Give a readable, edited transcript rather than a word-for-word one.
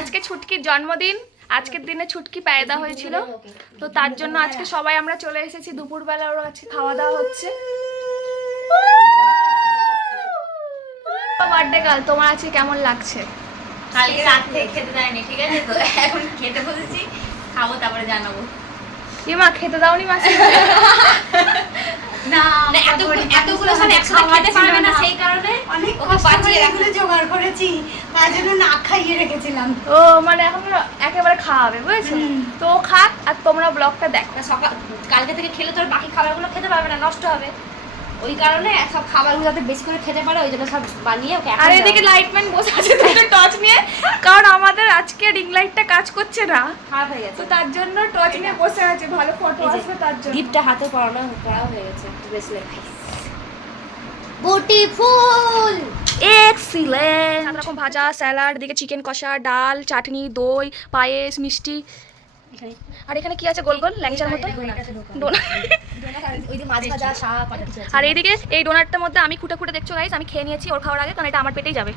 আজকে ছুটকির জন্মদিন। আজকের দিনে ছুটকি পায়দা হয়েছিল, তো তার জন্য আজকে সবাই আমরা চলে এসেছি। দুপুরবেলা ওরা আজকে খাওয়া দাওয়া হচ্ছে। বার্থডে গার্ল, তোমার আজকে কেমন লাগছে? কালকে রাত থেকে খেতে দেয়নি, ঠিক আছে? তো এখন খেতে বসেছি, খাবো তারপরে জানাবো। মা খেতে দাওনি মাসি? না এতগুলো সব একসাথে খেতে পারবে না, সেই কারণে অনেক ওকে কষ্ট করে বাঁচিয়ে এগুলো জোগাড় করেছি, তার জন্য না খাইয়ে রেখেছিলাম। ও মানে এখন একেবারে খাওয়াবে, বুঝেছো? তো ও খাক আর তোমরা ব্লগটা দেখো। সকাল কালকে থেকে খেলে তোর বাকি খাবারগুলো খেতে পারবে না, নষ্ট হবে। ওই কারণে সব খাবারগুলো যাতে বেশি করে খেতে পারে, ওই জন্য সব বানিয়ে ওকে। আর এদিকে লাইটম্যান বসে আছে দুটো টর্চ নিয়ে, কারণ আমাদের আজকে রিং লাইটটা কাজ করছে না, খারাপ হয়ে গেছে। তো তার জন্য টর্চ নিয়ে বসে আছে, ভালো ফটো আসবে তার জন্য। গিফটটা হাতে পড়া হয়ে গেছে, ব্রেসলেট। বুটি ফুল এক্সিলেন্ট। সাত রকম ভাজা, স্যালাড, দিকে চিকেন কষা, ডাল, চাটনি, দই, পায়েস, মিষ্টি। আর এখানে কি আছে গোল গোল ল্যাংচার মতো? ডোনাট। ওই যে মাছ ভাজা, শাক, অনেক কিছু আছে। আর এইদিকে এই ডোনাটটার মধ্যে আমি খুঁটে খুঁটে দেখছো গাইস, আমি খেয়ে নিয়েছি ওর খাওয়ার আগে, কারণ এটা আমার পেটেই যাবে।